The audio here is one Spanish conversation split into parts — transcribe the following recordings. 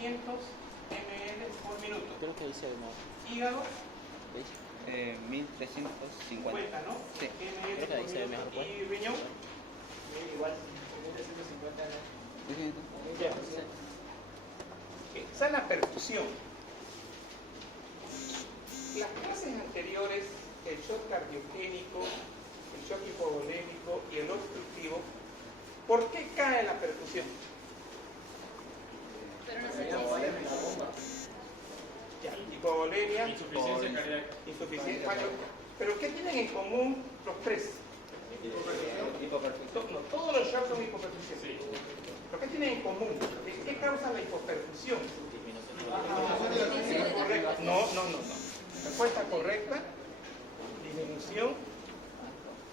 ml por minuto. Creo que dice no. Hígado, 1350. 50, ¿no? Sí. ml Creo que por ahí se ve minuto. mejor, pues. ¿Y riñón? Igual, 1350. Ya. Esa es la perfusión. Las clases anteriores, el shock cardiogénico, el shock hipovolémico y el obstructivo, ¿por qué cae la perfusión? Pero no se Ya, hipovolemia, Insuficiencia cardíaca. insuficiencia cardiaca. ¿Pero qué tienen en común los tres? Hipoperfusión. No, todos los shocks son hipoperfusión. Sí. ¿Pero qué tienen en común? ¿Qué causa la hipoperfusión? Correcto. No. Respuesta correcta, disminución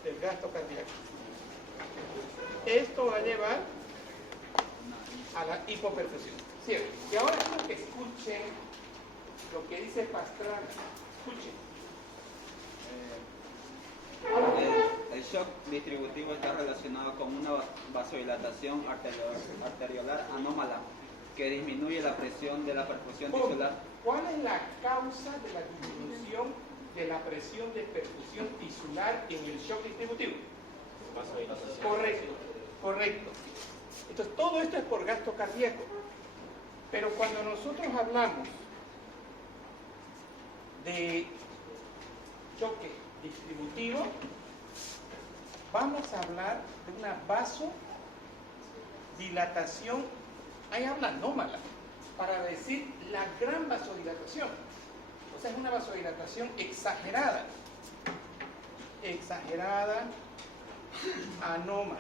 del gasto cardíaco. Esto va a llevar a la hipoperfusión. ¿Cierto? Y ahora quiero que escuchen lo que dice Pastrana. Escuchen. El shock distributivo está relacionado con una vasodilatación arteriolar anómala que disminuye la presión de la perfusión tisular. ¿Cuál es la causa de la disminución de la presión de perfusión tisular en el shock distributivo? Correcto. Entonces, todo esto es por gasto cardíaco. Pero cuando nosotros hablamos de choque distributivo, vamos a hablar de una vasodilatación, ahí habla anómala, para decir la gran vasodilatación. O sea, es una vasodilatación exagerada, anómala.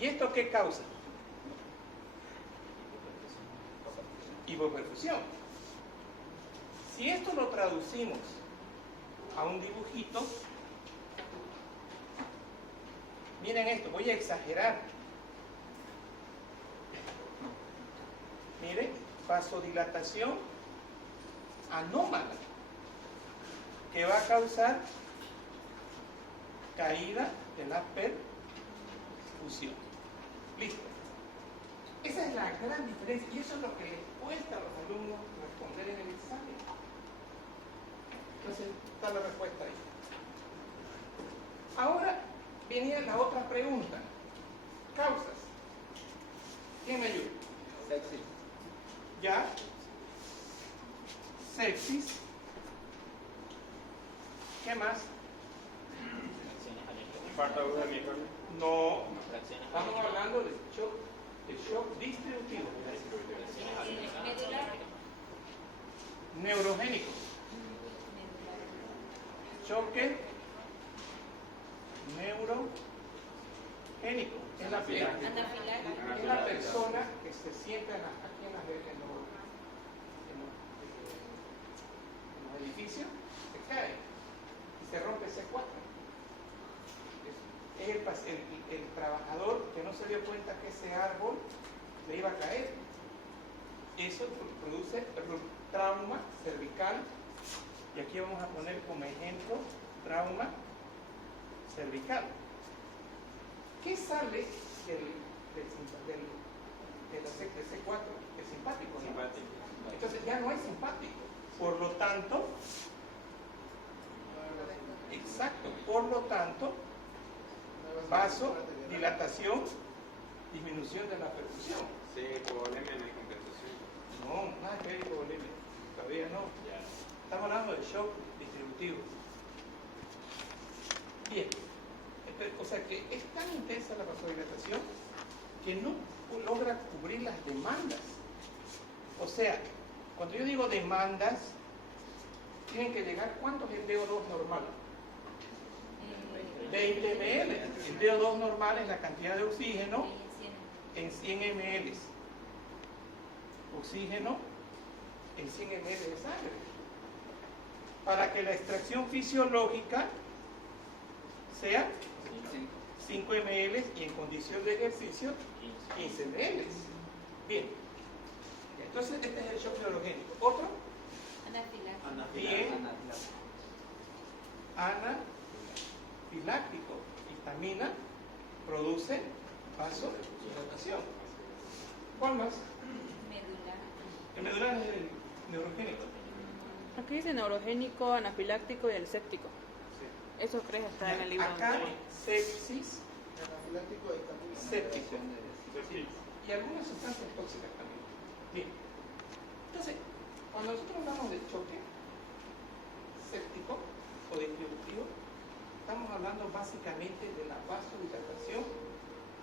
¿Y esto qué causa? Hipoperfusión. Si esto lo traducimos a un dibujito, miren esto, voy a exagerar. Miren, vasodilatación anómala, que va a causar caída de la perfusión. Listo. Esa es la gran diferencia y eso es lo que les cuesta a los alumnos responder en el examen. Entonces, está la respuesta ahí. Ahora viene la otra pregunta. Causas. ¿Quién me ayuda? Sepsis. Ya. Sepsis. ¿Qué más? Reacciones alérgicas. Infarto agudo del miocardio. No. Reacciones Estamos alérgicas. hablando de shock distributivo. Reacciones alérgicas. Medular. Neurogénico. Choque neurogénico. Es la Anafilaxis. Es la persona que se sienta aquí en los edificios, se cae y se rompe C4. Es el trabajador que no se dio cuenta que ese árbol le iba a caer. Eso produce trauma cervical. Y aquí vamos a poner como ejemplo trauma cervical. ¿Qué sale del C4? El simpático, ¿no? Simpático. Entonces ya no es simpático. Por lo tanto, vasodilatación, disminución de la perfusión. Sí, hipovolemia no hay compensación. No, nada que ver con hipovolemia. Todavía no. Estamos hablando de shock distributivo. Bien. O sea que es tan intensa la vasodilatación que no logra cubrir las demandas. O sea, cuando yo digo demandas, tienen que llegar, ¿cuánto es el DO2 normal? 20 ml. El DO2 normal es la cantidad de oxígeno en 100 ml. Oxígeno en 100 ml de sangre. Para que la extracción fisiológica sea 5 ml y en condición de ejercicio 15 ml. Bien. Entonces este es el shock neurogénico. ¿Otro? Anafilaxis. Bien. Anafiláctico. Histamina produce vasodilatación. ¿Cuál más? Medular. medular neurogénico. Aquí dice neurogénico, anafiláctico y el séptico. Eso crees está en el libro. Acá, sepsis, Anafiláctico y también. séptico. Y algunas sustancias tóxicas también. Bien. Entonces, cuando nosotros hablamos de choque séptico o distributivo, estamos hablando básicamente de la vasodilatación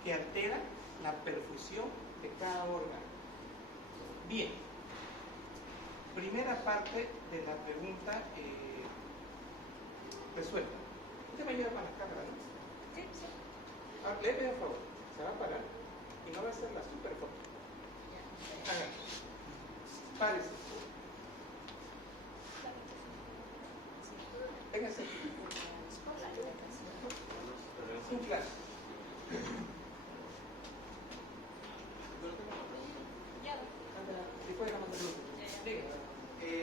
que altera la perfusión de cada órgano. Bien. Primera parte de la pregunta resuelta. Usted me ayuda para las cámaras, ¿no? Sí, sí. Ah, le pido por favor, se va a parar y no va a ser la super foto. Haga. Párese. Véngase. Sin clase. Ya. Si puede mandar luz. Diga.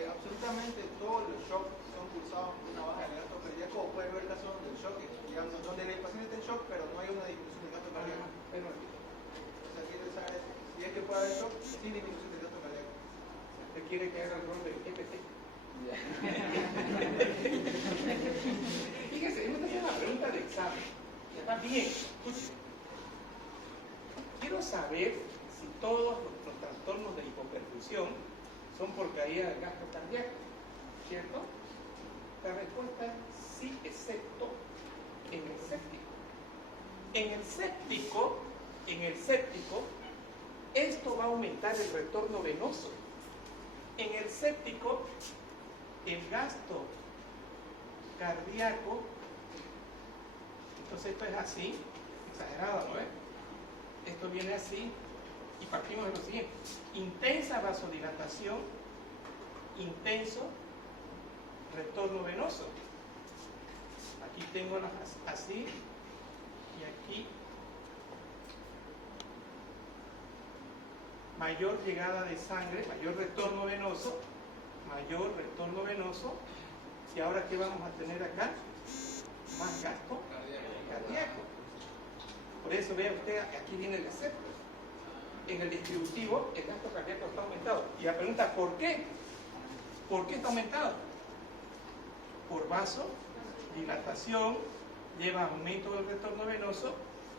Absolutamente todos los shocks son cursados por una baja del gasto cardíaco, o puede haber casos donde el shock, digamos, donde el paciente está en shock, pero no hay una disminución del gasto cardíaco. O sea, quiere saber si es que puede haber shock sin disminución del gasto cardíaco. ¿Usted quiere que haga el rol del EPT? Fíjese, esta es una pregunta de examen. Está bien, escuche. Quiero saber si todos los trastornos de hipoperfusión son por caída del gasto cardíaco, ¿cierto? La respuesta es sí, excepto en el séptico. En el séptico, esto va a aumentar el retorno venoso. En el séptico, el gasto cardíaco, entonces esto es así, exagerado, ¿no es? Esto viene así, y partimos de lo siguiente: intensa vasodilatación, intenso retorno venoso. Aquí tengo las así, y aquí mayor llegada de sangre, mayor retorno venoso, y ahora ¿qué vamos a tener acá? Más gasto cardíaco. Por eso vea usted, aquí viene el excepto. En el distributivo el gasto cardíaco está aumentado. Y la pregunta, ¿por qué? ¿Por qué está aumentado? Por vasodilatación, lleva aumento del retorno venoso,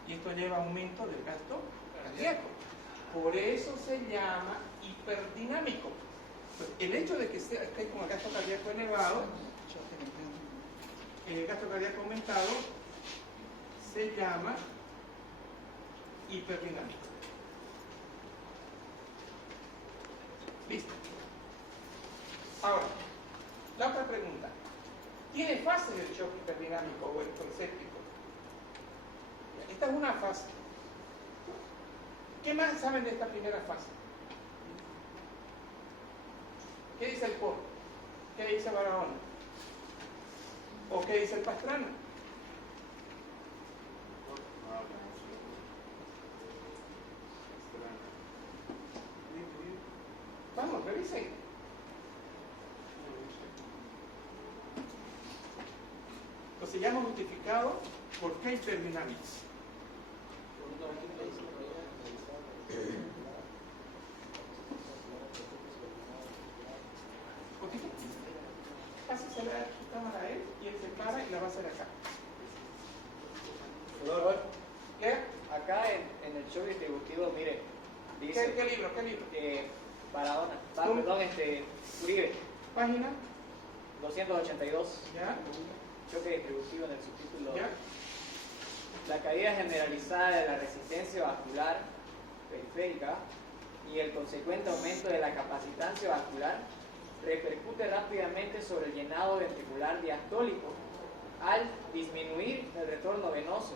y esto lleva aumento del gasto cardíaco. Por eso se llama hiperdinámico. El hecho de que esté con el gasto cardíaco elevado, el gasto cardíaco aumentado, se llama hiperdinámico. Listo. Ahora, la otra pregunta. ¿Tiene fases el shock hiperdinámico o el séptico? Esta es una fase. ¿Qué más saben de esta primera fase? ¿Qué dice el POR? ¿Qué dice Barahona? ¿O qué dice el Pastrana? Vamos, revisen. Entonces ya hemos justificado por qué hiperdinámico. ¿Poquito? Pásese la cámara a él y él se para y la va a hacer acá. ¿Qué? Acá en el shock distributivo, mire, ¿Qué dice libro? ¿Qué libro? Barahona, ¿Cómo? perdón, Uribe, Página. 282, ¿Ya? choque distributivo en el subtítulo. ¿Ya? La caída generalizada de la resistencia vascular periférica y el consecuente aumento de la capacitancia vascular repercute rápidamente sobre el llenado ventricular diastólico al disminuir el retorno venoso.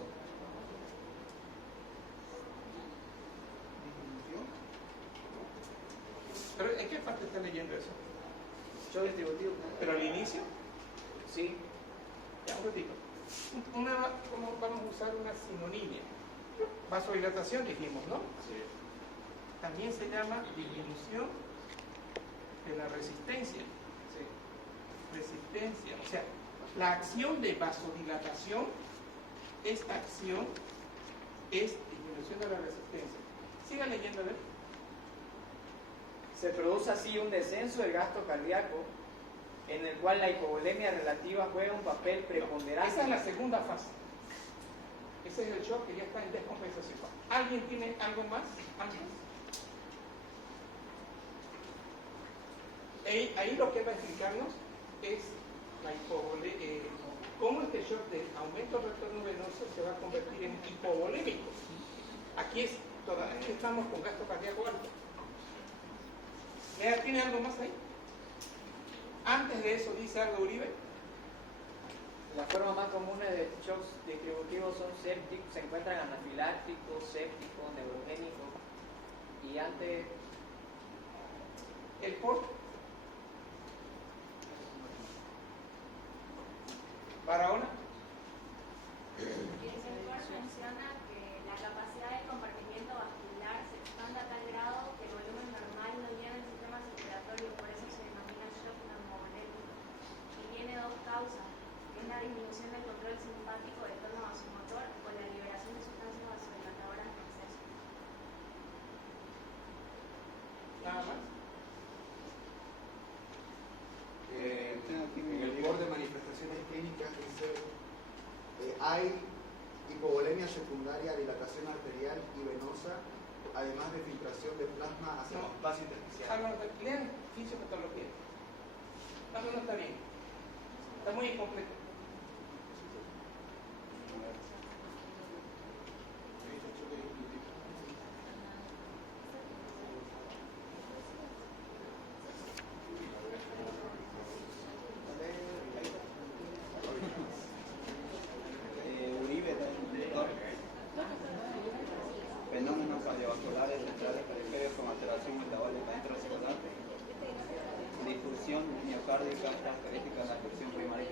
¿Pero en qué parte está leyendo eso? Shock distributivo. ¿Pero al inicio? Sí. Ya, un ratito. Vamos a usar una sinonimia. Vasodilatación dijimos, ¿no? Sí. También se llama disminución de la resistencia. Resistencia. O sea, la acción de vasodilatación, esta acción es disminución de la resistencia. Siga leyendo, a ver. Se produce así un descenso del gasto cardíaco en el cual la hipovolemia relativa juega un papel preponderante. Esa es la segunda fase. Ese es el shock que ya está en descompensación. ¿Alguien tiene algo más antes? Ahí lo que va a explicarnos es la hipovolemia, cómo este shock de aumento del retorno venoso se va a convertir en hipovolémico. Aquí estamos con gasto cardíaco alto. ¿Tiene algo más ahí? Antes de eso, ¿dice algo Uribe? Las formas más comunes de shocks distributivos son sépticos, se encuentran anafilácticos, sépticos, neurogénicos y antes El por Barahona. Menciona que la capacidad de compartimiento vascular se expande a tal grado que el volumen normal no llena el sistema circulatorio, por eso se denomina shock neumovolémico. Y tiene dos causas, que es la disminución del control simpático del tono vasomotor o la liberación de sustancias vasodilatadoras en exceso. Nada más. En el core de manifestaciones clínicas dice hay hipovolemia secundaria, dilatación arterial y venosa, además de filtración de plasma hacia el espacio intersticial. Lean fisiopatología. No está bien. Está muy incompleto. Uribe, doctor. Fenómenos cardiovasculares centrales periféricos con alteración metabólica intracircular. Difusión miocárdica característica de la afección primaria.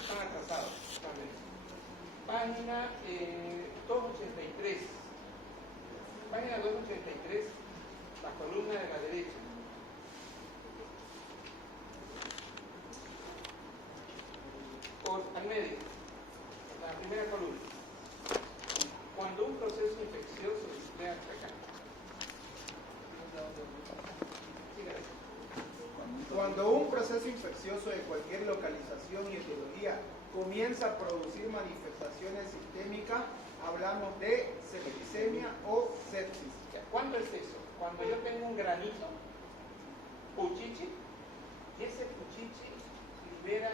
Están atrasados. Página 283. Página 283, la columna de la derecha. Al medio, la primera columna. Cuando un proceso infeccioso emplea acá. Sígale. Cuando un proceso infeccioso de cualquier localización y etiología comienza a producir manifestaciones sistémicas, hablamos de septicemia o sepsis. ¿Cuándo es eso? Cuando yo tengo un granito, puchichi, y ese puchichi libera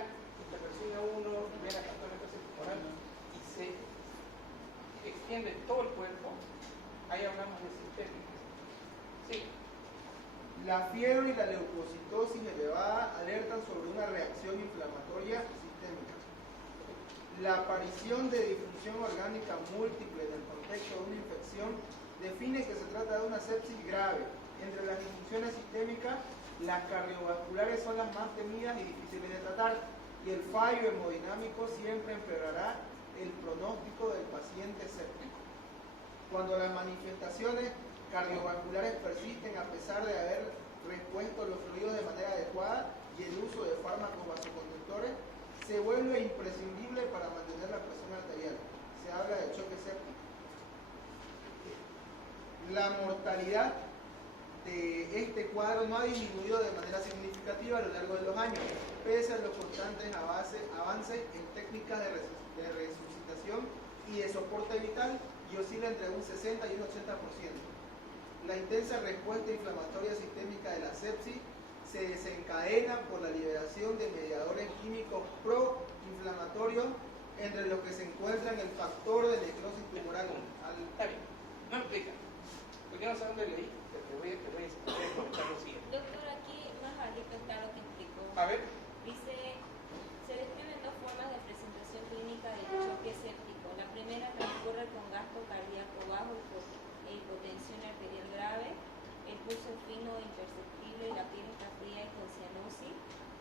interleucina 1, libera factor tumoral y se extiende todo el cuerpo. Ahí hablamos de sistémica. Sí. La fiebre y la leucocitosis elevada alertan sobre una reacción inflamatoria sistémica. La aparición de disfunción orgánica múltiple en el contexto de una infección define que se trata de una sepsis grave. Entre las disfunciones sistémicas, las cardiovasculares son las más temidas y difíciles de tratar, y el fallo hemodinámico siempre empeorará el pronóstico del paciente séptico. Cuando las manifestaciones cardiovasculares persisten a pesar de haber repuesto los fluidos de manera adecuada y el uso de fármacos vasoconductores, se vuelve imprescindible para mantener la presión arterial. Se habla de choque séptico. La mortalidad de este cuadro no ha disminuido de manera significativa a lo largo de los años, pese a los constantes avances en técnicas de resucitación y de soporte vital, y oscila entre un 60 y un 80%. La intensa respuesta inflamatoria sistémica de la sepsis se desencadena por la liberación de mediadores químicos proinflamatorios, entre los que se encuentran el factor de necrosis tumoral. Está bien. No explica. Porque no sé dónde leí, pero te voy a comentar lo siguiente. Doctor, aquí más bajito está lo que explicó. A ver. Dice, se describen dos formas de presentación clínica del choque séptico. La primera transcurre con gasto cardíaco bajo e hipotensión arterial grave, el pulso fino e imperceptible y la piel está fría y con cianosis.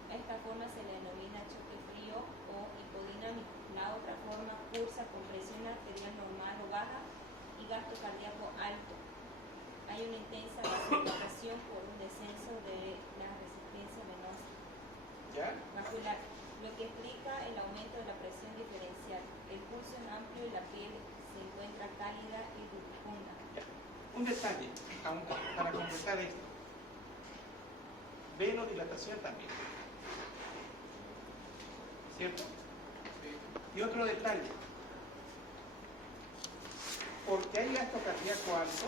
A esta forma se le denomina choque frío o hipodinámico. La otra forma cursa con presión arterial normal o baja y gasto cardíaco alto. Hay una intensa vasodilatación por un descenso de la resistencia venosa. ¿Ya? Vascular. para completar esto. Venodilatación también. ¿Cierto? Y otro detalle. Porque hay gasto cardíaco alto,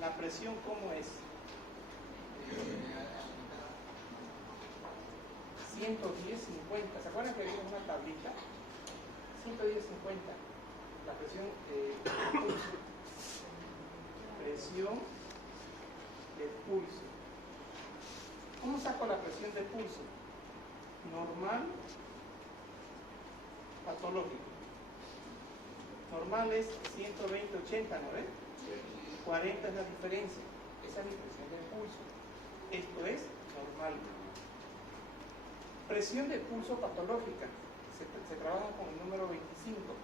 la presión ¿cómo es? 110-50. ¿Se acuerdan que vimos una tablita? 110-50. La presión pulso. Presión de pulso. ¿Cómo saco la presión de pulso? Normal, patológico. Normal es 120-80, ¿no ves? 40 es la diferencia. Esa es mi presión de pulso. Esto es normal. Presión de pulso patológica. Se trabaja con el número 25.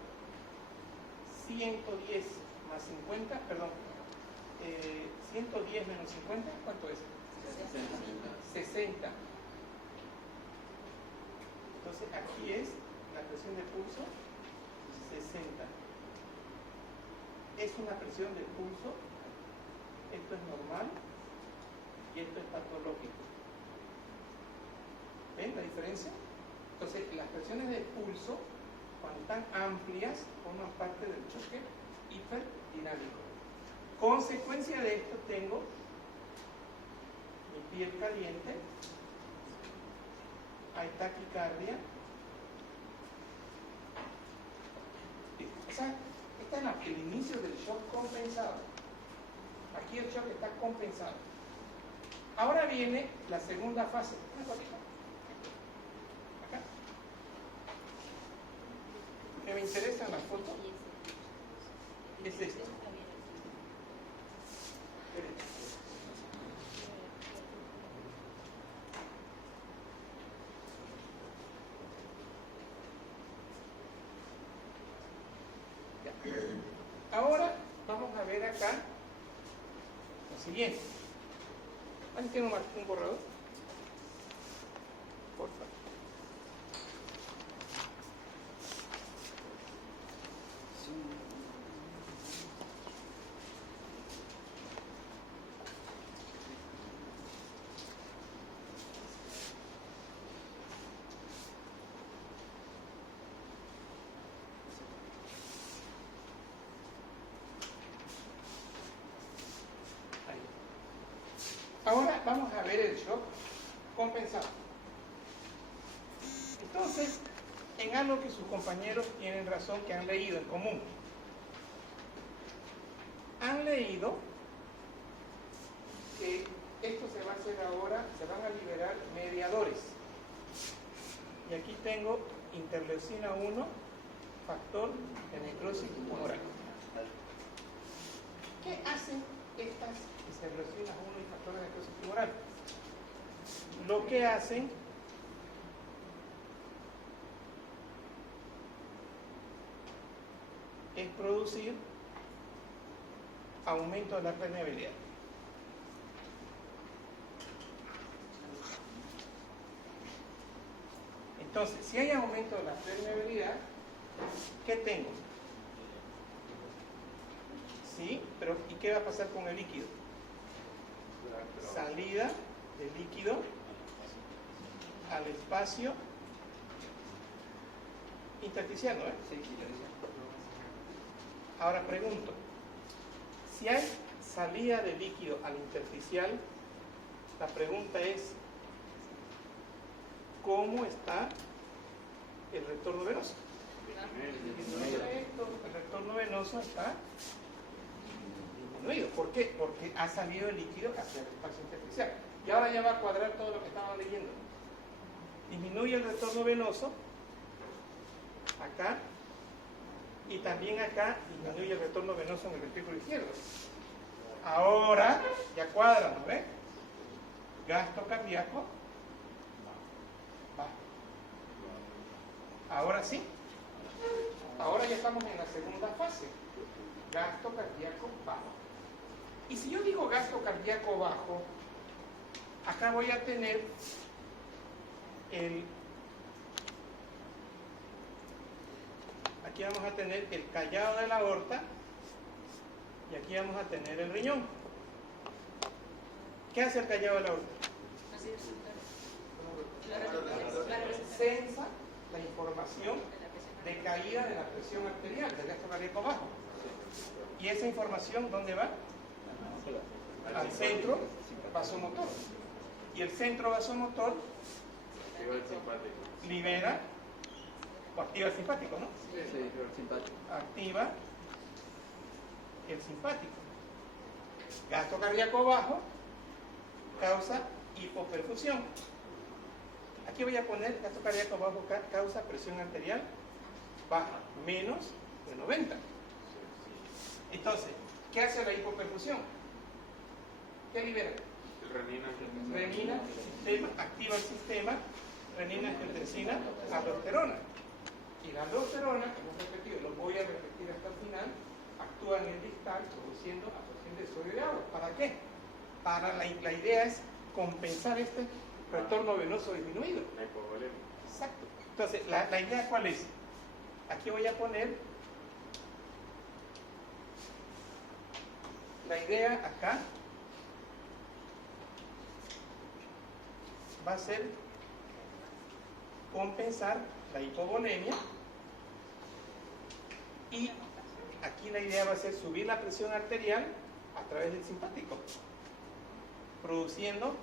110 más 50, perdón. 110 menos 50, ¿cuánto es? 60. Entonces aquí es la presión de pulso 60. Es una presión de pulso, esto es normal y esto es patológico. ¿Ven la diferencia? Entonces las presiones de pulso, cuando están amplias, forman parte del choque hiperdinámico. Consecuencia de esto tengo mi piel caliente, hay taquicardia. Este es el inicio del shock compensado. Aquí el shock está compensado. Ahora viene la segunda fase. Una cosita. Acá. Que me interesa en la foto es esto. Ahora vamos a ver acá lo siguiente. ¿Alguien tiene un borrador? Por favor. Ahora vamos a ver el shock compensado. Entonces, en algo que sus compañeros tienen razón, que han leído en común. Han leído que esto se va a hacer ahora, se van a liberar mediadores. Y aquí tengo interleucina 1, factor de necrosis tumoral. ¿Qué hacen estas interleucinas 1 y factores de necrosis tumoral? Lo que hacen es producir aumento de la permeabilidad. Entonces, si hay aumento de la permeabilidad, ¿qué tengo? Sí, pero ¿y qué va a pasar con el líquido? Salida del líquido al espacio intersticial, ¿no es? Sí, intersticial. Ahora pregunto, si hay salida de líquido al intersticial, la pregunta es, ¿cómo está el retorno venoso? El retorno venoso está disminuido. ¿Por qué? Porque ha salido el líquido hacia el espacio intersticial. Y ahora ya va a cuadrar todo lo que estaban leyendo. Disminuye el retorno venoso, acá, y también acá disminuye el retorno venoso en el ventrículo izquierdo. Ahora ya cuadra, ¿no ves? Gasto cardíaco bajo. Ahora sí. Ahora ya estamos en la segunda fase. Gasto cardíaco bajo. Y si yo digo gasto cardíaco bajo, acá voy a tener aquí vamos a tener el callado de la aorta y aquí vamos a tener el riñón. ¿Qué hace el callado de la aorta? Censa la información de caída de la presión arterial, del gasto cardíaco bajo. ¿Y esa información dónde va? Al centro vasomotor. Y el centro vasomotor libera o activa el simpático, ¿no? Sí, el simpático. Activa el simpático. Gasto cardíaco bajo causa hipoperfusión. Aquí voy a poner gasto cardíaco bajo causa presión arterial baja, menos de 90. Entonces, ¿qué hace la hipoperfusión? ¿Qué libera? Renina, sistema, activa el sistema, renina, angiotensina, aldosterona. Y la aldosterona, hemos repetido, lo voy a repetir hasta el final, actúa en el distal produciendo absorción de sodio de agua. ¿Para qué? La idea es compensar este retorno venoso disminuido. Exacto. Entonces, la idea ¿cuál es? Aquí voy a poner la idea acá va a ser compensar la hipovolemia y aquí la idea va a ser subir la presión arterial a través del simpático, produciendo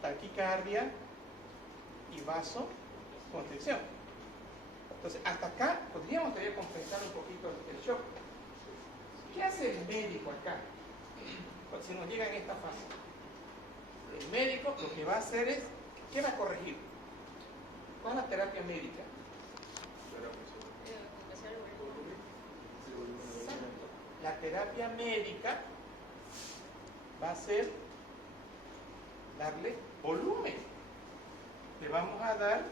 taquicardia y vasoconstricción. Entonces, hasta acá podríamos todavía compensar un poquito el shock. ¿Qué hace el médico acá? Pues si nos llega en esta fase, el médico lo que va a hacer es, ¿qué va a corregir? ¿Cuál es la terapia médica? La terapia médica va a ser darle volumen. Le vamos a dar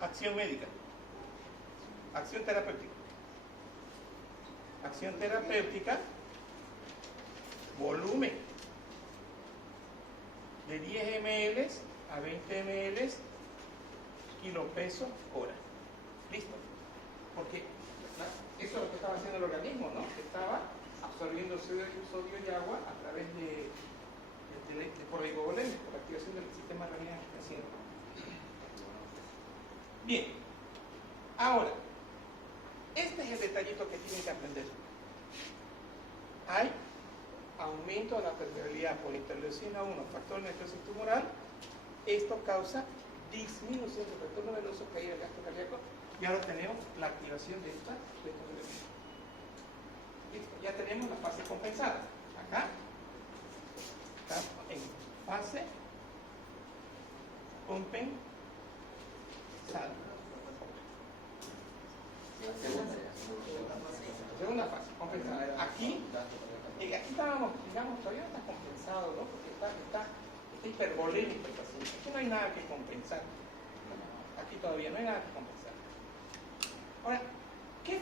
acción médica, acción terapéutica. Acción terapéutica, volumen de 10 ml a 20 ml kilopeso hora. ¿Listo? Porque eso es lo que estaba haciendo el organismo, ¿no? Que estaba absorbiendo sodio y agua a través por la hipovolemia, por la activación del sistema renina-angiotensina. Bien. Ahora, este es el detallito que tienen que aprender. Hay aumento de la permeabilidad por interleucina 1, factor de necrosis tumoral. Esto causa disminución del retorno venoso, caída del gasto cardíaco, y ahora tenemos la activación de estos elementos. Listo, ya tenemos la fase compensada. Acá está en fase compensada. Segunda fase, compensada. Aquí estábamos, digamos, todavía no está compensado, ¿no? Porque está hipervolémico el paciente. Aquí no hay nada que compensar. Aquí todavía no hay nada que compensar. Ahora, ¿qué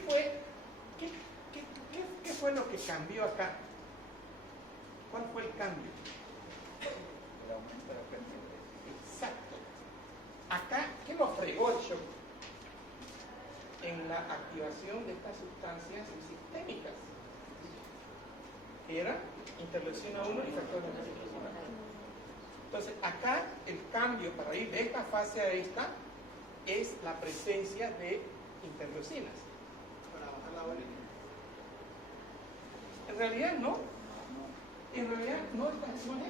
fue lo que cambió acá? ¿Cuál fue el cambio? El aumento de la permeabilidad. Exacto. Acá, ¿qué lo fregó el shock? En la activación de estas sustancias sistémicas, que eran interleucina 1 y factor de necrosis tumoral. Entonces, acá el cambio para ir de esta fase a esta es la presencia de interleucinas. Para bajar la volemia. En realidad no. En realidad no es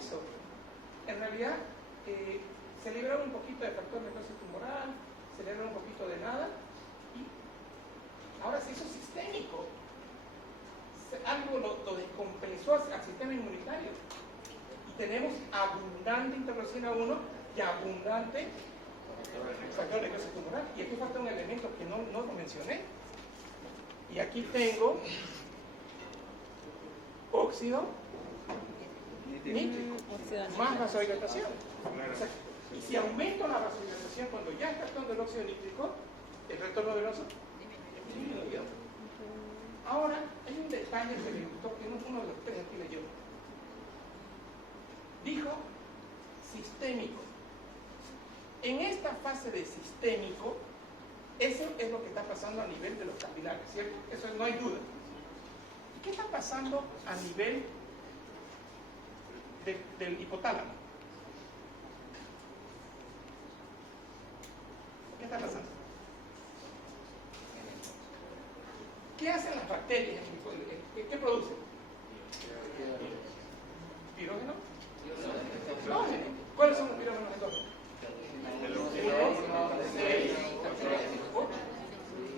eso. En realidad se libera un poquito de factor de necrosis tumoral, se libera un poquito de nada y ahora se hizo sistémico. Algo lo descompensó al sistema inmunitario. Y tenemos abundante interleucina 1 y abundante factor de necrosis tumoral. Y aquí falta un elemento que no lo mencioné. Y aquí tengo óxido nítrico, más vasodilatación. O sea, y si aumento la vasodilatación cuando ya está actuando el óxido nítrico, el retorno venoso disminuye. Ahora, hay un detalle que me gustó, que uno de los tres aquí leyó. Dijo sistémico. En esta fase de sistémico, eso es lo que está pasando a nivel de los capilares, ¿cierto? Eso no hay duda. ¿Y qué está pasando a nivel del hipotálamo. ¿Qué está pasando? ¿Qué hacen las bacterias? ¿Qué producen? ¿Pirógeno? Pirógeno. ¿Cuáles son los pirógenos entonces?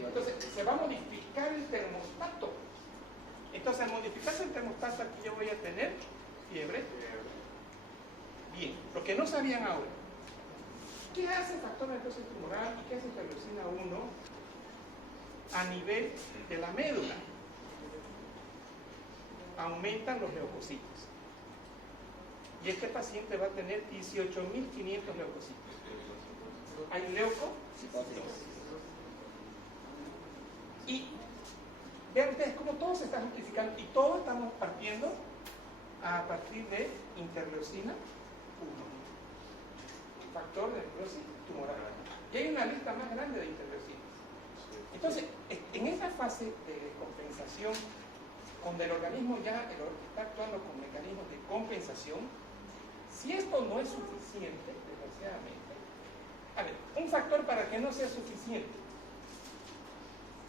Entonces, se va a modificar el termostato. Entonces, al modificarse el termostato, aquí yo voy a tener fiebre. Bien, lo que no sabían ahora. ¿Qué hace el factor necrosis tumoral y qué hace interleucina 1 a nivel de la médula? Aumentan los leucocitos. Y este paciente va a tener 18.500 leucocitos. Hay leucocitos. Y vean ustedes cómo todo se está amplificando y todo estamos partiendo a partir de interleucina 1, factor de necrosis tumoral. Y hay una lista más grande de interleucinas. Entonces, en esta fase de compensación, donde el organismo ya está actuando con mecanismos de compensación, si esto no es suficiente, desgraciadamente, a ver, un factor para que no sea suficiente,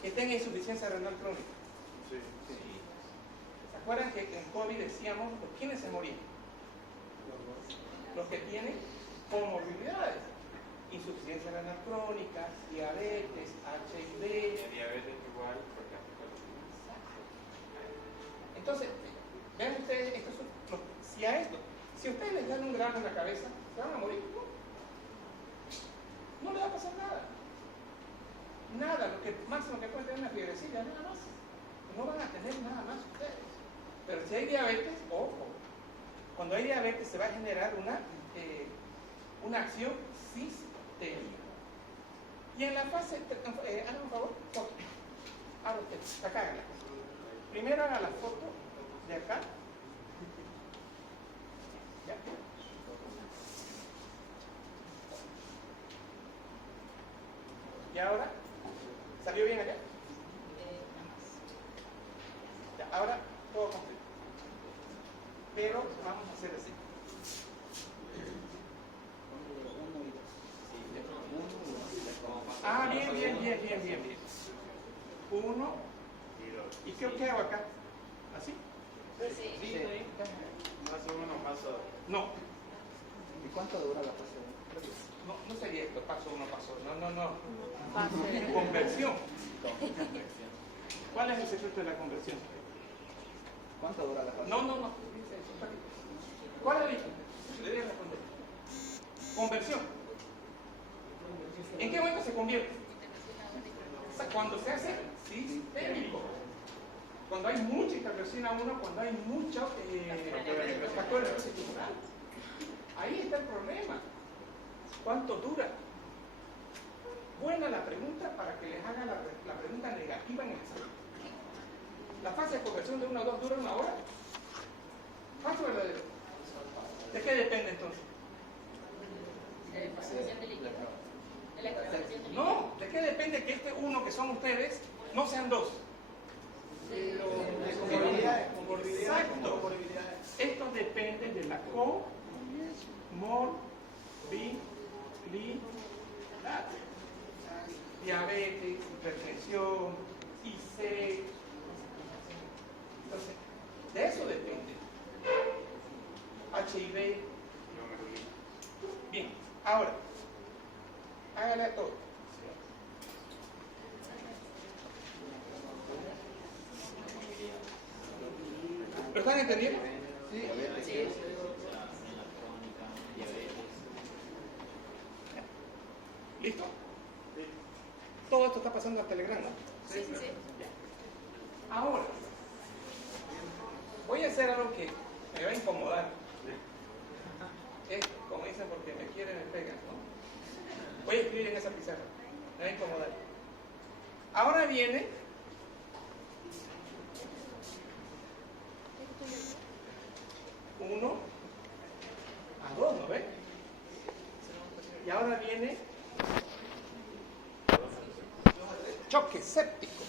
que tenga insuficiencia renal crónica. Sí. ¿Se acuerdan que en COVID decíamos quiénes se morían? Los que tienen comorbilidades, insuficiencia renal crónica, diabetes, HIV. La diabetes igual, porque Entonces, vean ustedes, si a ustedes les dan un grano en la cabeza, ¿se van a morir? No le va a pasar nada. Nada, lo que máximo que pueden tener una fiebrecilla, nada más. No van a tener nada más ustedes. Pero si hay diabetes, ojo. Cuando hay diabetes se va a generar una acción sistémica. Y en la fase, hagan un favor, foto. Hagan ustedes, acá háganla. Primero hagan la foto de acá. Ya. Y ahora, ¿salió bien acá? Ya, ahora todo completo. Pero vamos a hacer así. Ah, bien. 1 y ¿qué hago acá? ¿Así? Sí. más o menos paso. No, ¿Y cuánto dura la fase? no sería esto, paso 1, paso 2. No. Conversión. ¿Cuál es el secreto de la conversión? ¿Cuánto dura la fase? No. ¿Cuál es el líquido? Le voy a responder. Conversión. ¿En qué momento se convierte? O sea, cuando se hace sistémico. Cuando hay mucha interleucina 1, cuando hay mucho factor de necrosis tumoral. Ahí está el problema. ¿Cuánto dura? Buena la pregunta para que les haga la pregunta negativa en el examen. La fase de conversión de 1 a 2 dura 1 hora. ¿Falso o verdadero? ¿De qué depende entonces? De la conversión de líquido. De la conversión de líquido. No, ¿de qué depende que este 1 que son ustedes no sean 2? Exacto. Esto depende de la comorbilidad. Diabetes, hipertensión, IC. Entonces, de eso depende. HIV. Bien, ahora, hágale a todo. ¿Lo están entendiendo? Sí. ¿Listo? Todo esto está pasando a Telegram, ¿no? Sí. Ahora, voy a hacer algo que me va a incomodar. Es como dicen, porque me quieren, me pegan, ¿no? Voy a escribir en esa pizarra. Me va a incomodar. Ahora viene uno a 2, ¿no ves? Y ahora viene choque séptico.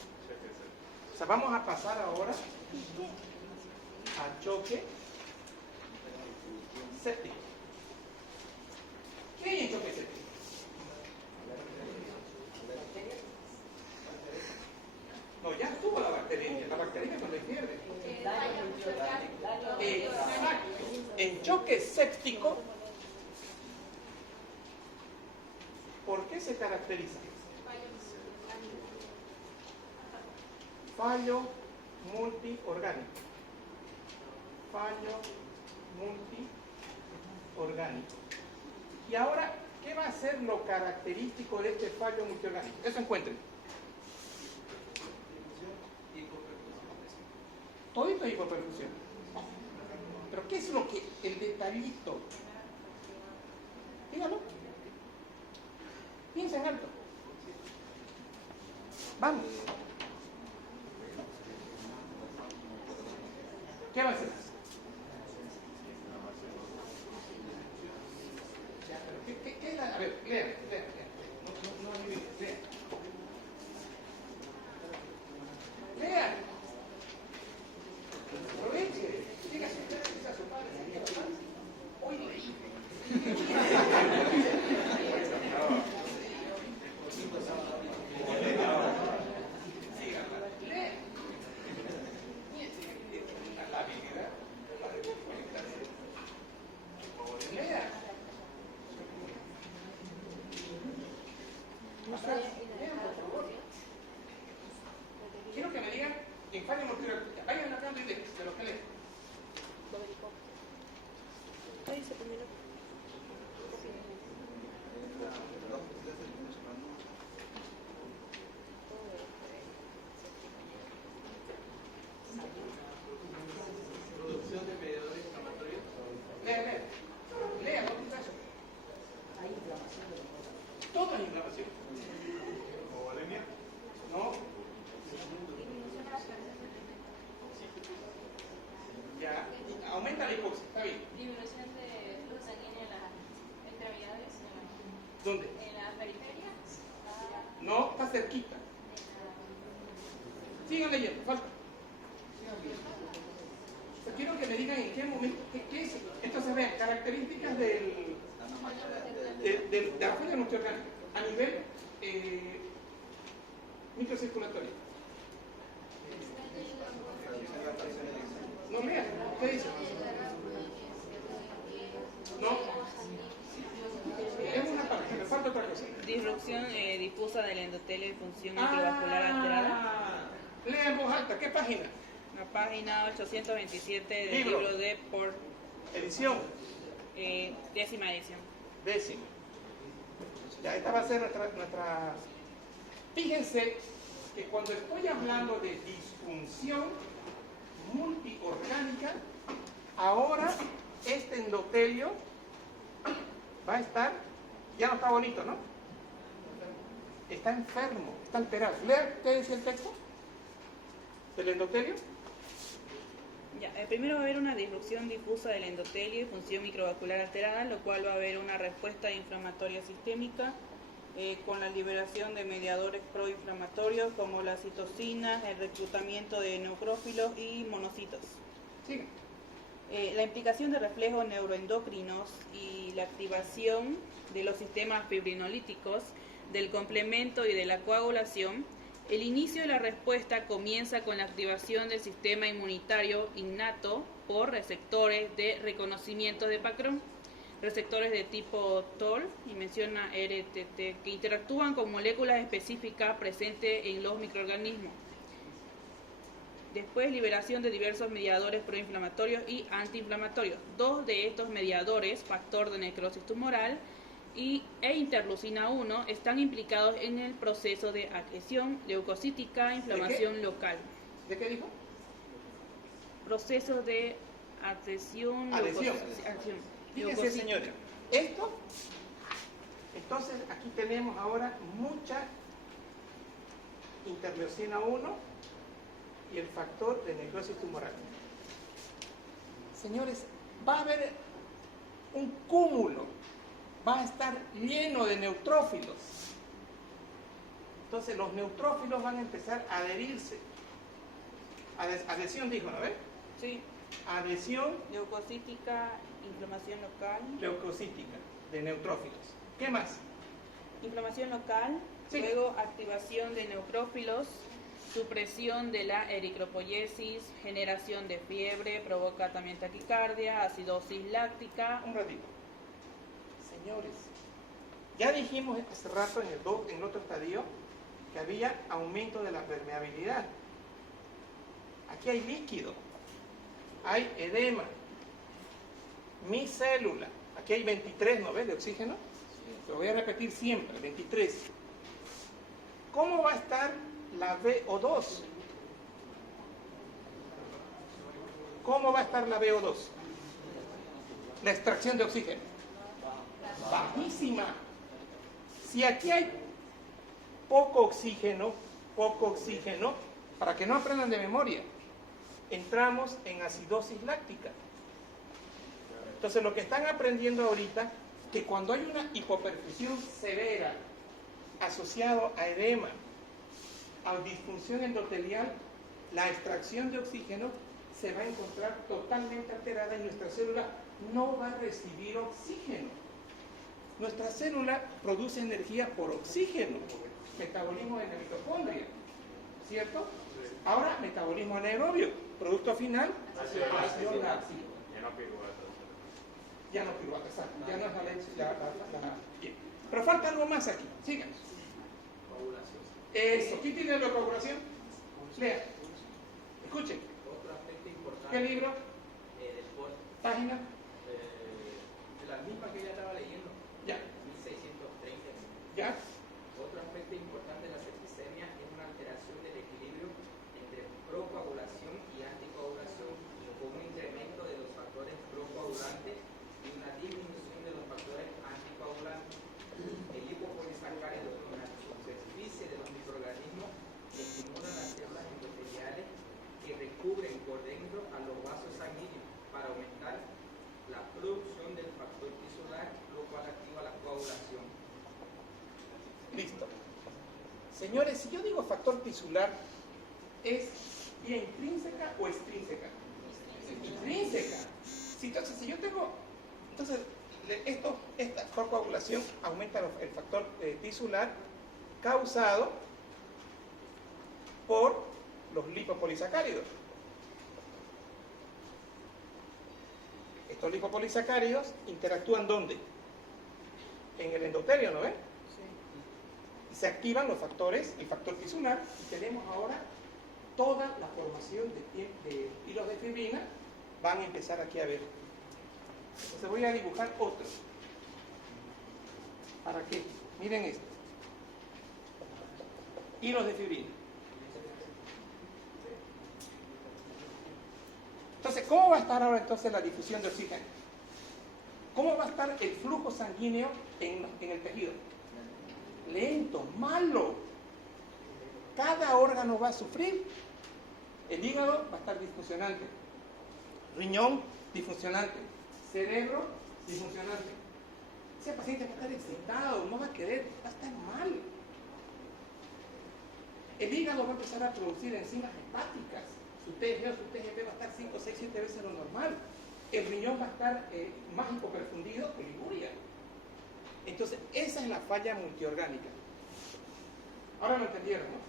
O sea, vamos a pasar ahora a choque El choque séptico, ¿por qué se caracteriza? Fallo multiorgánico. Fallo multiorgánico. Y ahora, ¿qué va a ser lo característico de este fallo multiorgánico? Eso encuentren. Todito es hipoperfusión. Pero ¿qué es lo que, el detallito? Dígalo. Piensa en alto. Vamos. ¿Qué va a hacer? ¿Qué es la? A ver, lean. No olviden, lean. Lean. Aproveche. Diga su clase a su padre. Hoy leí. Quiero que me digan en fallo multiorgánico. Vayan hablando de lo que leen. ¿Qué dice primero? Producción de mediadores inflamatorios. Lea, ¿dónde está eso? Hay inflamación de los Todo es inflamación. ¿Hipovolemia? No. Ya. Aumenta la hipoxia. Está bien. Disminución de flujo sanguíneo en las extremidades, ¿Dónde? en la periferia. No, está cerquita. Sigan leyendo, falta. Pero quiero que me digan en qué momento, qué es. Entonces, vean, características de la falla multiorgánica a nivel microcirculatorio. No lean, ¿qué dice? No. Es una parte, me falta otra cosa. Disrupción difusa del endotelio y función microvascular alterada. Lea en voz alta, ¿qué página? La página 827 del Libro. libro de por Edición. 10ª edición. Décima. Ya, esta va a ser nuestra... Fíjense que cuando estoy hablando de disfunción multiorgánica, ahora este endotelio va a estar, ya no está bonito, ¿no? Está enfermo, está alterado. Lea, ¿qué dice el texto? ¿Del endotelio? Ya, primero va a haber una disrupción difusa del endotelio y función microvascular alterada, lo cual va a haber una respuesta inflamatoria sistémica con la liberación de mediadores proinflamatorios como las citocinas, el reclutamiento de neutrófilos y monocitos. Sí. La implicación de reflejos neuroendocrinos y la activación de los sistemas fibrinolíticos, del complemento y de la coagulación. El inicio de la respuesta comienza con la activación del sistema inmunitario innato por receptores de reconocimiento de patrón, receptores de tipo TOL, y menciona RTT, que interactúan con moléculas específicas presentes en los microorganismos. Después, liberación de diversos mediadores proinflamatorios y antiinflamatorios. Dos de estos mediadores, factor de necrosis tumoral e interleucina 1, están implicados en el proceso de adhesión leucocítica, inflamación local. ¿De qué dijo? Proceso de adhesión. Adhesión. Fíjense, leucocítica. señores, esto, entonces aquí tenemos ahora mucha interleucina 1 y el factor de necrosis tumoral. Señores, va a haber un cúmulo, va a estar lleno de neutrófilos. Entonces los neutrófilos van a empezar a adherirse. Adhesión dijo, ¿no ves? Sí. Adhesión Leucocítica, inflamación local. leucocítica de neutrófilos. ¿Qué más? Inflamación local, Sí. luego activación de neutrófilos supresión de la eritropoyesis, generación de fiebre, provoca también taquicardia, acidosis láctica. Un ratito. Señores, ya dijimos hace rato en el otro estadio que había aumento de la permeabilidad. Aquí hay líquido, hay edema, mi célula, aquí hay 23, ¿no ves? De oxígeno. Lo voy a repetir siempre, 23. ¿Cómo va a estar la VO2? ¿Cómo va a estar la VO2? La extracción de oxígeno. Bajísima. Si aquí hay poco oxígeno, para que no aprendan de memoria, entramos en acidosis láctica. Entonces lo que están aprendiendo ahorita, que cuando hay una hipoperfusión severa asociado a edema, a disfunción endotelial, la extracción de oxígeno se va a encontrar totalmente alterada y nuestra célula no va a recibir oxígeno. Nuestra célula produce energía por oxígeno, metabolismo de la mitocondria, ¿cierto? Ahora, metabolismo anaerobio, producto final, ácido láctico. Ya no piruvato, exacto, ya no es la leche, bien. Pero falta algo más aquí, síganos. Eso, ¿qué tiene la coagulación? Lea, escuchen. Otro aspecto importante. ¿Qué libro? Después. Página. De la misma que ya estaba leyendo. Ya. 1630. Ya. Otro aspecto importante de la septicemia es una alteración del equilibrio entre procoagulación y anticoagulación, con un incremento de los factores procoagulantes y una disminución de los factores anticoagulantes. El lipopolisacárido con la superficie de los microorganismos estimulan las células endoteliales que recubren por dentro a los vasos sanguíneos para aumentar la producción del factor tisular, lo cual activa la coagulación. Listo. Señores, si yo digo factor tisular, ¿es vía intrínseca o extrínseca? Intrínseca. Entonces, si yo tengo... Entonces, esta coagulación aumenta el factor tisular causado por los lipopolisacáridos. Estos lipopolisacáridos interactúan ¿dónde? En el endotelio, ¿no ven? Y se activan los factores, el factor tisular, y tenemos ahora toda la formación de hilos de fibrina. Van a empezar aquí a ver. Entonces voy a dibujar otro. ¿Para qué? Miren esto. Hilos de fibrina. Entonces, ¿cómo va a estar ahora entonces la difusión de oxígeno? ¿Cómo va a estar el flujo sanguíneo en el tejido? Lento, malo. Cada órgano va a sufrir. El hígado va a estar disfuncionante. Riñón, disfuncionante. Cerebro, disfuncionante. Ese paciente va a estar excitado, no va a querer, va a estar mal. El hígado va a empezar a producir enzimas hepáticas. Su TGO, su TGP va a estar 5, 6, 7 veces lo normal. El riñón va a estar más hipoperfundido que oliguria. Entonces, esa es la falla multiorgánica. Ahora lo entendieron, ¿no?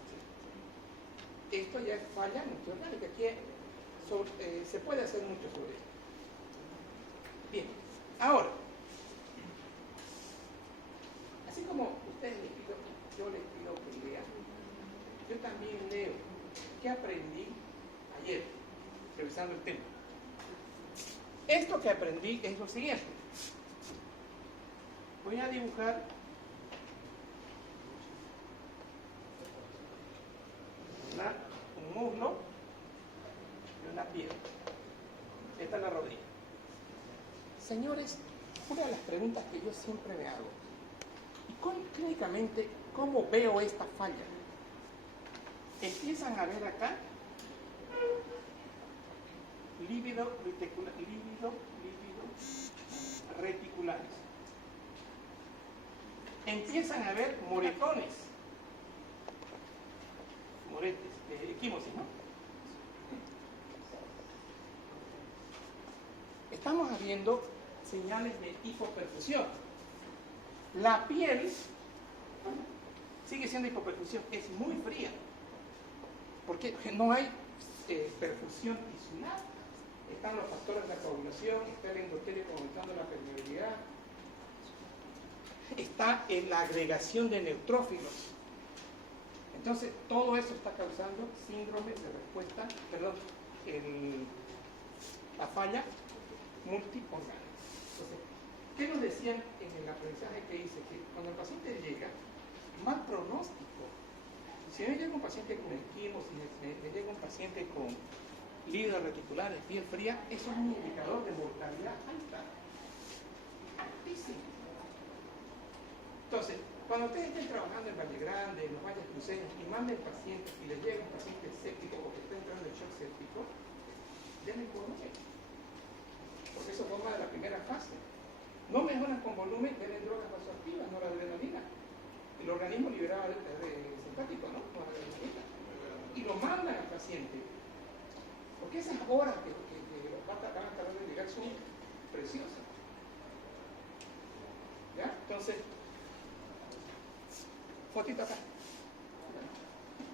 Esto ya es falla multiorgánica. Aquí se puede hacer mucho sobre esto. Bien, ahora, así como ustedes les pido, yo les pido que lean, yo también leo. ¿Qué aprendí ayer, revisando el tema? Esto que aprendí es lo siguiente. Voy a dibujar un muslo y una pierna. Esta es la rodilla. Señores, una de las preguntas que yo siempre me hago, y clínicamente, ¿cómo veo esta falla? Empiezan a ver acá lívido reticulares. Empiezan a ver moretones, moretes, equimosis, ¿no? Estamos viendo señales de hipoperfusión. La piel sigue siendo hipoperfusión, es muy fría. Porque no hay perfusión tisular. Están los factores de la coagulación, está el endotelio aumentando la permeabilidad, está en la agregación de neutrófilos. Entonces, todo eso está causando síndrome de respuesta, la falla multiorgánica. Entonces, ¿qué nos decían en el aprendizaje que hice? Que cuando el paciente llega, mal pronóstico. Si me llega un paciente con esquimos, si me llega un paciente con lívidos reticulares, piel fría, eso es un indicador de mortalidad alta. Altísimo. Entonces, cuando ustedes estén trabajando en Valle Grande, en los valles cruceños, y manden pacientes, y les llega un paciente séptico o que está entrando en shock séptico, denle volumen. Porque eso forma de la primera fase. No mejoran con volumen, denle drogas vasoactivas, no la adrenalina. El organismo liberaba el simpático, ¿no? No la adrenalina. Y lo mandan al paciente. Porque esas horas que los van a tardar en llegar son preciosas. ¿Ya? Entonces, fotito acá.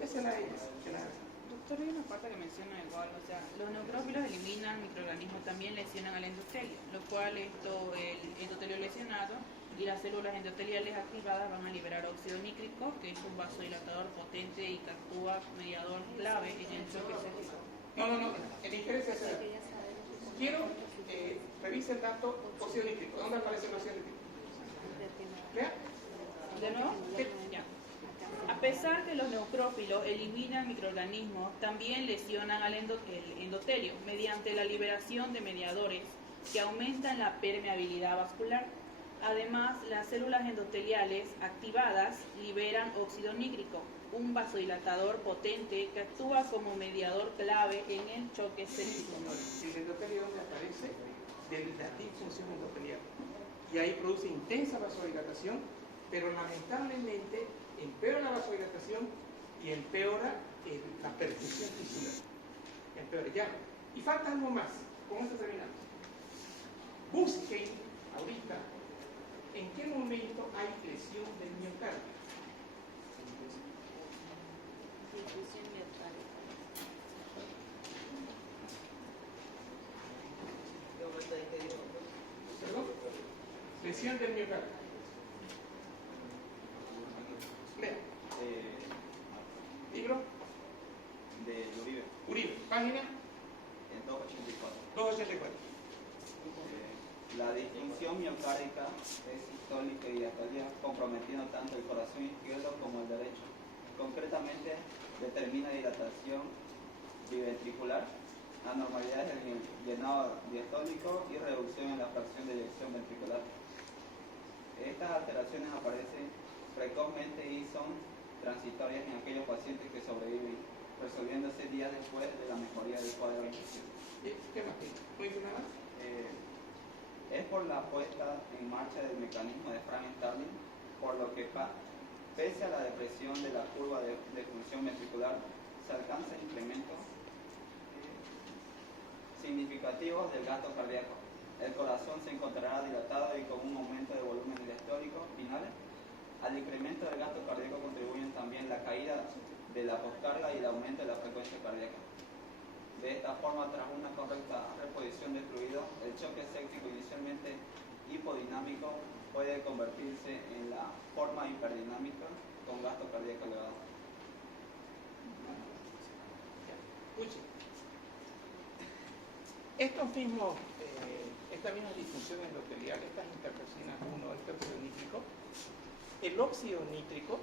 Désela a ellas. Doctor, hay una parte que menciona igual, o sea, los neutrófilos eliminan microorganismos, también lesionan al endotelio, lo cual el endotelio lesionado y las células endoteliales activadas van a liberar óxido nítrico, que es un vasodilatador potente y que actúa mediador clave en el choque séptico. No, el interés es ese. Quiero que revise el dato óxido nítrico. ¿Dónde aparece el óxido nítrico? ¿Vea? ¿De nuevo? Ya. A pesar que los neutrófilos eliminan microorganismos, también lesionan al endotelio mediante la liberación de mediadores que aumentan la permeabilidad vascular. Además, las células endoteliales activadas liberan óxido nítrico, un vasodilatador potente que actúa como mediador clave en el choque séptico. El endotelio donde aparece de la disfunción endotelial. Y ahí produce intensa vasodilatación, pero lamentablemente empeora la vasodilatación y empeora la perfusión tisular. Empeora ya. Y falta algo más. ¿Cómo se terminamos? Busquen ahorita en qué momento hay lesión del miocardio. Difusión miocardio. ¿Perdón? Lesión del miocardio. Lea. Libro. De Uribe, Uribe. Página en 284. 284. La disfunción miocárdica es sistólica y diastólica, comprometiendo tanto el corazón izquierdo como el derecho. Concretamente, determina dilatación biventricular, anormalidades en el llenado diastólico y reducción en la fracción de eyección ventricular. Estas alteraciones aparecen precozmente y son transitorias en aquellos pacientes que sobreviven, resolviéndose días después de la mejoría del cuadro de infección. ¿Qué más tiene? ¿No dice nada? Es por la puesta en marcha del mecanismo de Frank-Starling, por lo que pese a la depresión de la curva de función ventricular, se alcanza incrementos significativos del gasto cardíaco. El corazón se encontrará dilatado y con un aumento de volumen diastólico finales. Al incremento del gasto cardíaco contribuyen también la caída de la poscarga y el aumento de la frecuencia cardíaca. De esta forma, tras una correcta reposición de fluido, el choque séptico inicialmente hipodinámico puede convertirse en la forma hiperdinámica con gasto cardíaco elevado. Escuche. Esta misma disfunción endotelial, estas interleucinas 1, este óxido nítrico, el óxido nítrico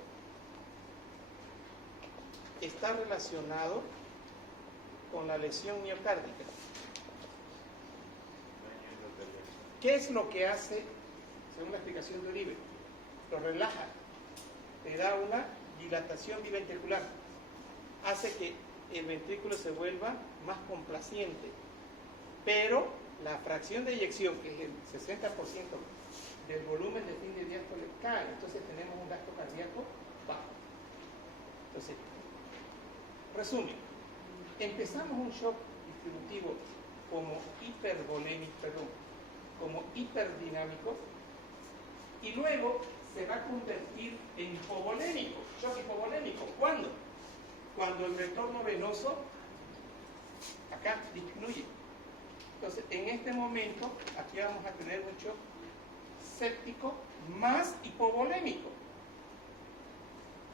está relacionado con la lesión miocárdica. ¿Qué es lo que hace, según la explicación de Uribe? Lo relaja, le da una dilatación biventricular, hace que el ventrículo se vuelva más complaciente, pero la fracción de eyección, que es el 60% del volumen de fin de diástole, cae, entonces tenemos un gasto cardíaco bajo. Entonces, resumen, empezamos un shock distributivo como como hiperdinámico, y luego se va a convertir en hipovolémico, shock hipovolémico. ¿Cuándo? cuando el retorno venoso acá disminuye. Entonces, en este momento, aquí vamos a tener un shock séptico más hipovolémico.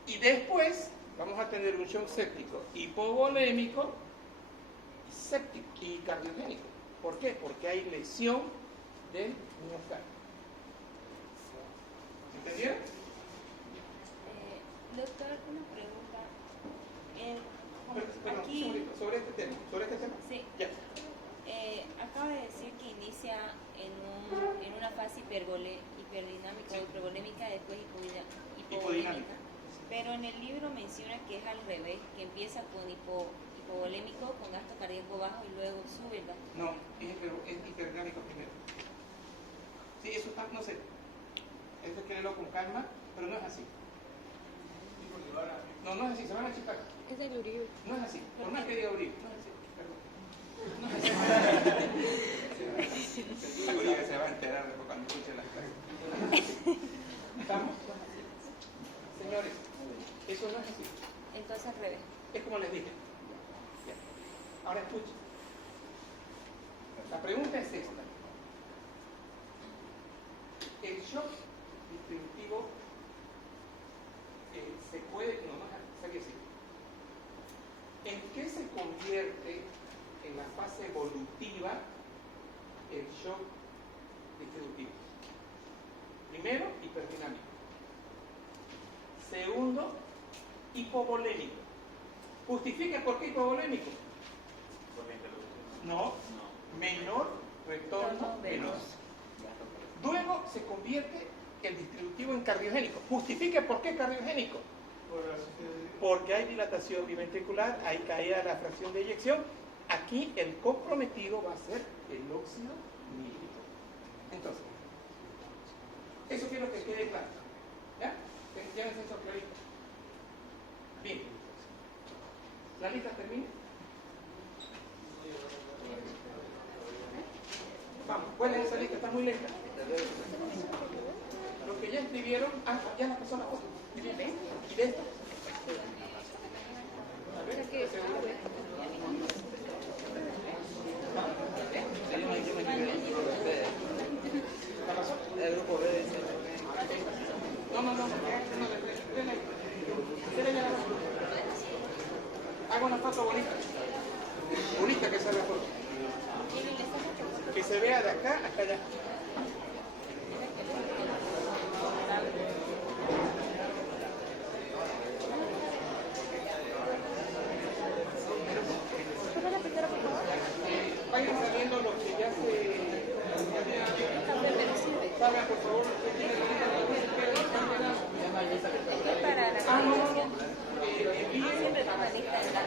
Y después vamos a tener un shock séptico hipovolémico y séptico y cardiogénico. ¿Por qué? Porque hay lesión del miocardio. ¿Entendieron? Doctor, una pregunta. Perdón, Aquí, sobre este tema. sí, Ya. acaba de decir que inicia en una fase hiperdinámica o hipervolémica, después hipovolémica. Pero en el libro menciona que es al revés, que empieza con hipovolémico, con gasto cardíaco bajo y luego sube el gasto. No, es hiperdinámico primero. Sí, eso está, no sé. Eso hay que leerlo con calma, pero no es así. No, no es así, se van a chicar. Es del Uribe. No es así, por más que diga Uribe. No es así, perdón. No es así. Uribe se va a enterar de cuando escuche las clases. ¿Estamos? Señores, eso no es así. Entonces al revés. Es como les dije. Ya. Ahora escuchen. La pregunta es esta. El shock distributivo se puede, no es así. ¿En qué se convierte en la fase evolutiva el shock distributivo? Primero, hiperdinámico. Segundo, hipovolémico. ¿Justifica por qué hipovolémico? No, menor retorno venoso. Luego se convierte el distributivo en cardiogénico. ¿Justifica por qué cardiogénico? Porque hay dilatación biventricular, hay caída de la fracción de eyección. Aquí el comprometido va a ser el óxido nítrico. Entonces, eso quiero que quede claro. ¿Ya? ¿Ya ves eso clarito? Bien. ¿La lista termina? Vamos, ¿cuál es esa lista? Está muy lenta. Los que ya escribieron, ya la persona foto. ¿Y de esto? A ver, ¿la pasó? El grupo B dice. No. Haga una foto bonita. Bonita que sea la foto. Que se vea de acá hasta allá. Vayan saliendo los que ya se... Salgan, por favor, los que tienen Para la no. siempre toma lista en la